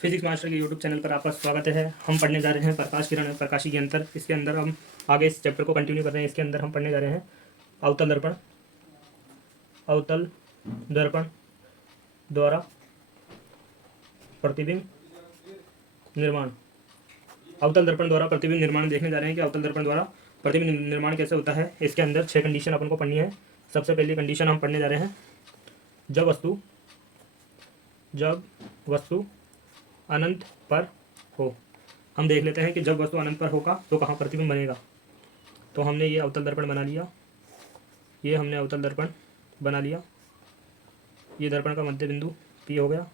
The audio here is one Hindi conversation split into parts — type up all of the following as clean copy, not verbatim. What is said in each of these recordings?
फिजिक्स मास्टर के यूट्यूब चैनल पर आपका स्वागत है। हम पढ़ने जा रहे हैं प्रकाश किरण और प्रकाशी के अंतर। इसके अंदर हम आगे इस चैप्टर को कंटिन्यू कर रहे हैं। इसके अंदर हम पढ़ने जा रहे हैं अवतल दर्पण। अवतल दर्पण द्वारा प्रतिबिंब निर्माण। अवतल दर्पण द्वारा प्रतिबिंब निर्माण देखने जा रहे हैं कि अवतल दर्पण द्वारा प्रतिबिंब निर्माण कैसे होता है। इसके अंदर 6 कंडीशन अपन को पढ़नी है। सबसे पहली कंडीशन हम पढ़ने जा रहे हैं, जब वस्तु अनंत पर हो। हम देख लेते हैं कि जब वस्तु अनंत पर होगा तो कहाँ प्रतिबिंब बनेगा। तो हमने ये अवतल दर्पण बना लिया, ये हमने अवतल दर्पण बना लिया। ये दर्पण का मध्य बिंदु P हो गया,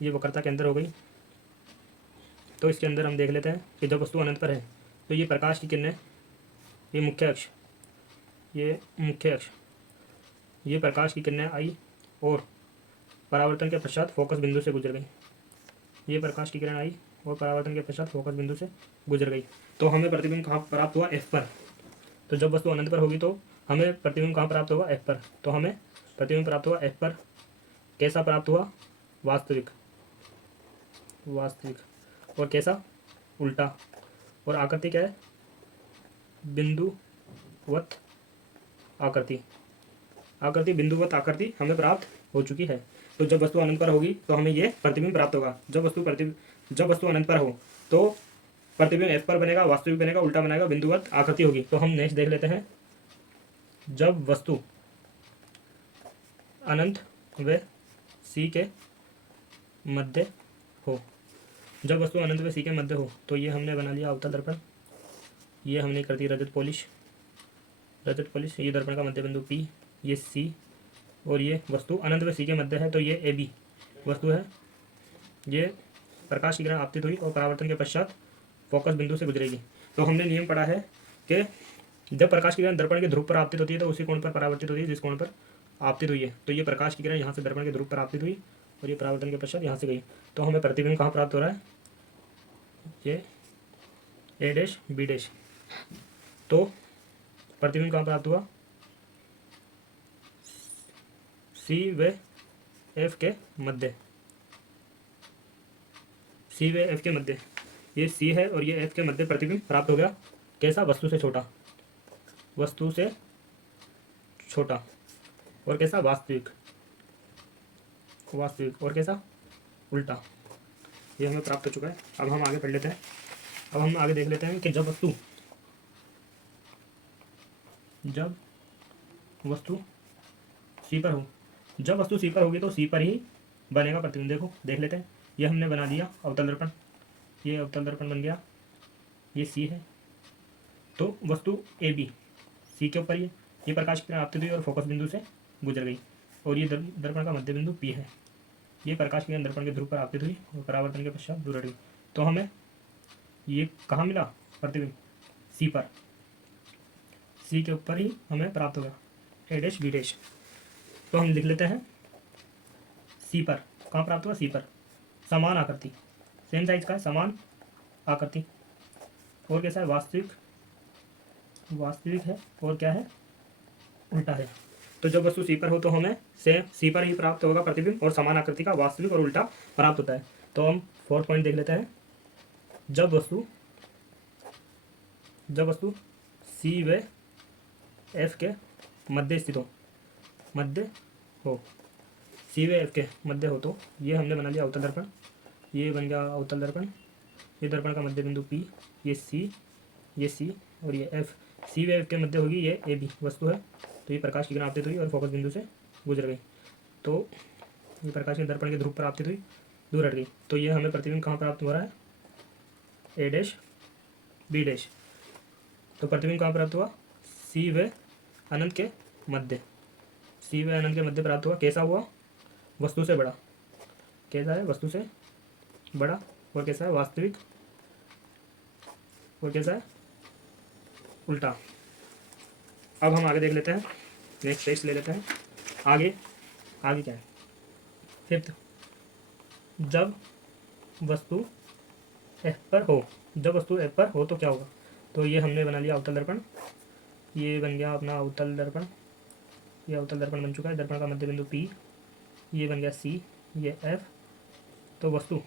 ये वक्रता केंद्र हो गई। तो इसके अंदर हम देख लेते हैं कि जब वस्तु अनंत पर है तो ये प्रकाश की किरणें, ये मुख्य अक्ष, ये प्रकाश की किरणें आई और परावर्तन के पश्चात फोकस बिंदु से गुजर गई। ये प्रकाश की किरण आई और परावर्तन के पश्चात फोकस बिंदु से गुजर गई। तो हमें प्रतिबिंब कहाँ प्राप्त हुआ? F पर। तो जब वस्तु अनंत पर होगी तो हमें प्रतिबिंब कहाँ प्राप्त होगा? F पर। तो हमें प्रतिबिंब प्राप्त हुआ F पर। कैसा प्राप्त हुआ? वास्तविक। और कैसा? उल्टा। और आकृति क्या है? बिंदुवत आकृति बिंदुवत आकृति हमें प्राप्त हो चुकी है। तो जब वस्तु अनंत पर होगी तो हमें ये प्रतिबिंब प्राप्त होगा। जब वस्तु अनंत पर हो तो प्रतिबिंब F पर बनेगा, वास्तविक बनेगा, उल्टा बनेगा, बिंदुवत आकृति होगी। तो हम नेक्स्ट देख लेते हैं, जब वस्तु अनंत व C के मध्य हो। जब वस्तु अनंत व C के मध्य हो तो ये हमने बना लिया अवतल दर्पण। ये हमने कर दी रजत पॉलिश। ये दर्पण का मध्य बिंदु P, ये C और ये वस्तु अनंत व C के मध्य है। तो ये AB वस्तु है। ये प्रकाश की किरण आपतित हुई और परावर्तन के पश्चात फोकस बिंदु से गुजरेगी। तो हमने नियम पढ़ा है कि जब प्रकाश की किरण दर्पण के ध्रुव पर आपतित होती है तो उसी कोण पर परावर्तित होती है जिस कोण पर आपतित हुई है। तो ये प्रकाश की किरण यहाँ से दर्पण के ध्रुव पर आपतित हुई और ये परावर्तन के पश्चात यहाँ से गई। तो हमें प्रतिबिंब कहाँ प्राप्त हो रहा है? ये A' B'। तो प्रतिबिंब कहाँ प्राप्त हुआ? C व F के मध्य। C व F के मध्य, ये C है और ये F के मध्य प्रतिबिंब प्राप्त हो गया। कैसा? वस्तु से छोटा। और कैसा? वास्तविक। और कैसा? उल्टा। ये हमें प्राप्त हो चुका है। अब हम आगे पढ़ लेते हैं। अब हम आगे देख लेते हैं कि जब वस्तु C पर हो। जब वस्तु C पर होगी तो C पर ही बनेगा प्रतिबिंब। देखो देख लेते हैं। ये हमने बना दिया अवतल दर्पण। ये अवतल दर्पण बन गया। ये C है। तो वस्तु AB C के ऊपर ही, ये प्रकाश की किरण आपतित हुई और फोकस बिंदु से गुजर गई। और ये दर्पण का मध्य बिंदु P है। ये प्रकाश की किरण दर्पण के ध्रुव पर आपतित हुई और परावर्तन के पश्चात दूर हट गई। तो हमें ये कहाँ मिला प्रतिबिंब? C पर। C के ऊपर ही हमें प्राप्त होगा A' B'। तो हम लिख लेते हैं C पर। कहाँ प्राप्त हुआ? C पर। समान आकृति, सेम साइज का है, समान आकृति। और कैसा है? वास्तविक है। और क्या है? उल्टा है। तो जब वस्तु C पर हो तो हमें सेम C पर ही प्राप्त होगा प्रतिबिंब और समान आकृति का वास्तविक और उल्टा प्राप्त होता है। तो हम 4th पॉइंट देख लेते हैं, जब वस्तु C व F के मध्य स्थित हो, C व F के मध्य हो तो ये हमने बना लिया अवतल दर्पण। ये बन गया अवतल दर्पण। ये दर्पण का मध्य बिंदु P, ये C और ये F। C व F के मध्य होगी ये AB वस्तु है। तो ये प्रकाश की किरण आपतित हुई और फोकस बिंदु से गुजर गई। तो ये प्रकाश के दर्पण के ध्रुव पर आपतित हुई, दूर हट गई। तो ये हमें प्रतिबिंब कहाँ प्राप्त हो रहा है? A' B'। तो प्रतिबिंब कहाँ प्राप्त हुआ? C व अनंत के मध्य प्राप्त हुआ। कैसा हुआ? वस्तु से बड़ा। कैसा है? वस्तु से बड़ा। और कैसा है? वास्तविक। और कैसा है? उल्टा। अब हम आगे देख लेते हैं, नेक्स्ट टेस्ट ले लेते हैं। आगे क्या है? 5th, जब वस्तु F पर हो तो क्या होगा? तो ये हमने बना लिया अवतल दर्पण। ये बन गया अपना अवतल दर्पण। ये अवतल दर्पण बन चुका है। दर्पण का मध्य बिंदु P, ये बन गया C, ये F। तो वस्तु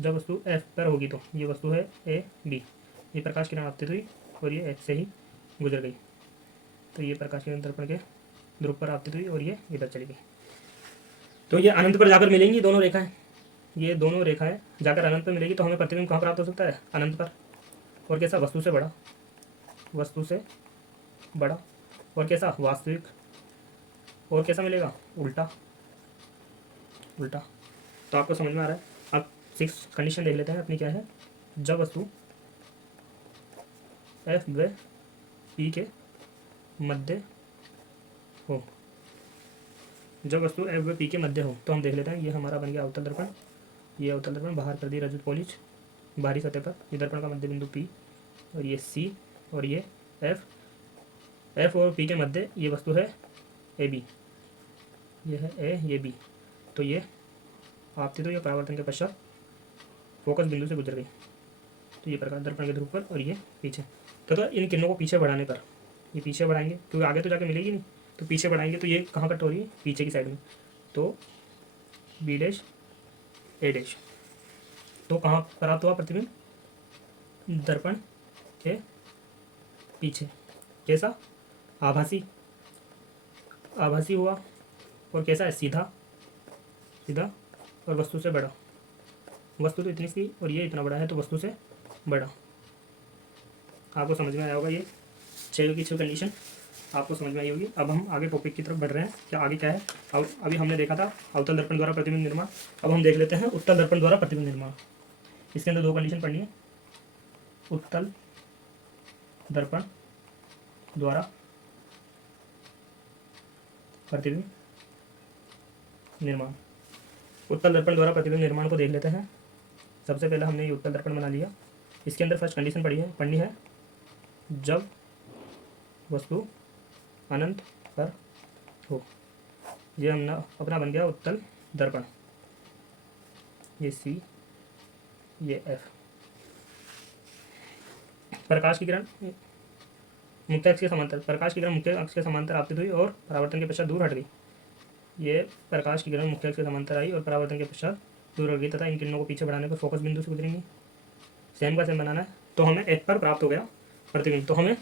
जब वस्तु एफ पर होगी तो ये वस्तु है ए बी, ये प्रकाश किरण आपतित हुई और ये एफ से ही गुजर गई, तो ये प्रकाश किरण दर्पण के ध्रुव पर आपतित हुई और ये इधर चली गई। तो ये अनंत पर जाकर मिलेंगी दोनों रेखाएं, ये दोनों रेखाएं जाकर अनंत पर मिलेगी, तो हमें प्रतिबिंब कहाँ प्राप्त हो सकता है? अनंत पर। और कैसा? वस्तु से बड़ा, वस्तु से बड़ा। और कैसा? वास्तविक। और कैसा मिलेगा? उल्टा, उल्टा। तो आपको समझ में आ रहा है। अब 6 कंडीशन देख लेते हैं अपनी क्या है। जब वस्तु एफ व पी के मध्य हो, जब वस्तु एफ व पी के मध्य हो, तो हम देख लेते हैं। ये हमारा बन गया अवतल दर्पण, ये अवतल दर्पण बाहर कर दी रजत पॉलिश बाहरी सतह पर, ये दर्पण का मध्य बिंदु पी और ये सी और ये एफ, एफ और पी के मध्य ये वस्तु है ए बी, ये है ए, ये बी। तो ये आपतित तो ये परावर्तन के पश्चात फोकस बिंदु से गुजर गई, तो ये प्रकाश दर्पण के ध्रुव पर और ये पीछे। तो इन किरणों को पीछे बढ़ाने पर, ये पीछे बढ़ाएंगे क्योंकि आगे तो जाके मिलेगी नहीं, तो पीछे बढ़ाएंगे तो ये कहाँ कट हो रही है? पीछे की साइड में, तो बी डैश ए डैश। तो कहाँ प्राप्त हुआ प्रतिबिंब? दर्पण के पीछे। कैसा? आभासी, आभासी हुआ। और कैसा है? सीधा, सीधा और वस्तु से बड़ा। वस्तु तो इतनी सी और ये इतना बड़ा है, तो वस्तु से बड़ा। आपको समझ में आया होगा। ये 6 की 6 कंडीशन आपको समझ में आई होगी। अब हम आगे टॉपिक की तरफ बढ़ रहे हैं। क्या आगे क्या है? अब अभी हमने देखा था अवतल दर्पण द्वारा प्रतिबिंब निर्माण, अब हम देख लेते हैं उत्तल दर्पण द्वारा प्रतिबिंब निर्माण। इसके अंदर 2 कंडीशन पढ़नी है। उत्तल दर्पण द्वारा प्रतिबिंब निर्माण। उत्तल दर्पण द्वारा प्रतिबिंब निर्माण को देख लेते हैं। सबसे पहले हमने ये उत्तल दर्पण बना लिया। इसके अंदर फर्स्ट कंडीशन पढ़नी है, जब वस्तु अनंत पर हो। ये अपना बन गया उत्तल दर्पण, ये सी, ये एफ। प्रकाश की किरण मुख्य अक्ष के समांतर, प्रकाश की किरण मुख्य अक्ष के समांतर आपतित हुई और परावर्तन के पश्चात दूर हट गई। ये प्रकाश की किरण मुख्य अक्ष के समांतर आई और परावर्तन के पश्चात दूर हट गई तथा इन किरणों को पीछे बढ़ाने पर फोकस बिंदु से गुजरेंगी। सेम का सेम बनाना है। तो हमें एफ पर प्राप्त हो गया प्रतिबिंब। तो हमें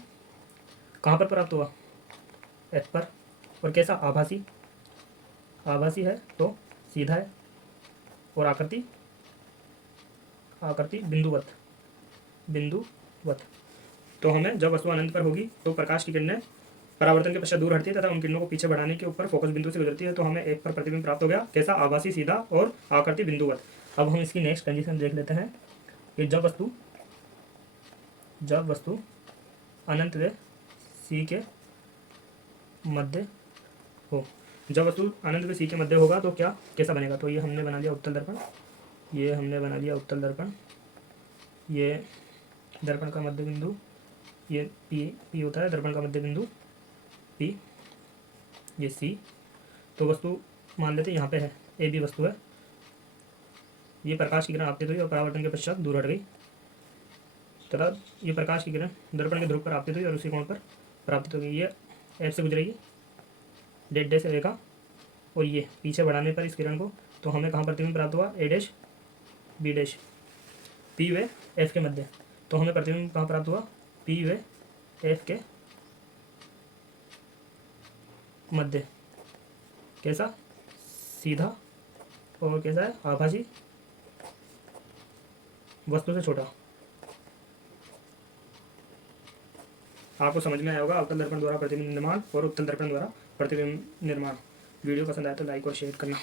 कहाँ पर प्राप्त हुआ? एफ पर। और कैसा? आभासी, आभासी है तो सीधा है और आकृति, आकृति बिंदुवत, बिंदुवत। तो हमें जब वस्तु अनंत पर होगी तो प्रकाश की किरणें परावर्तन के पश्चात दूर हटती है तथा उन किरणों को पीछे बढ़ाने के ऊपर फोकस बिंदु से गुजरती है। तो हमें एफ पर प्रतिबिंब प्राप्त हो गया। कैसा? आभासी, सीधा और आकृति बिंदुवत। अब हम इसकी नेक्स्ट कंडीशन देख लेते हैं कि जब वस्तु अनंत व सी के मध्य हो, जब वस्तु अनंत व सी के मध्य होगा तो क्या कैसा बनेगा? तो ये हमने बना लिया उत्तल दर्पण, ये हमने बना लिया उत्तल दर्पण, ये दर्पण का मध्य बिंदु, ये पी होता है दर्पण का मध्य बिंदु पी, ये सी। तो वस्तु मान लेते हैं यहाँ पे है, ए बी वस्तु है। ये प्रकाश की किरण आपतित हुई और परावर्तन के पश्चात दूर हट गई तथा ये प्रकाश की किरण दर्पण के ध्रुव पर आपतित हुई और उसी कोण पर प्राप्त हो गई। ये एफ से गुजरेगी, डेड डैश रेखा, और ये पीछे बढ़ाने पर इस किरण को, तो हमें कहाँ प्रतिबिंब प्राप्त हुआ? ए डैश बी डैश, पी व एफ के मध्य। तो हमें प्रतिबिंब कहाँ प्राप्त हुआ? पी व एफ के मध्य। कैसा? सीधा और कैसा है? आभासी, वस्तु से छोटा। आपको समझ में आया होगा अवतल दर्पण द्वारा प्रतिबिंब निर्माण और उत्तल दर्पण द्वारा प्रतिबिंब निर्माण। वीडियो पसंद आया तो लाइक और शेयर करना।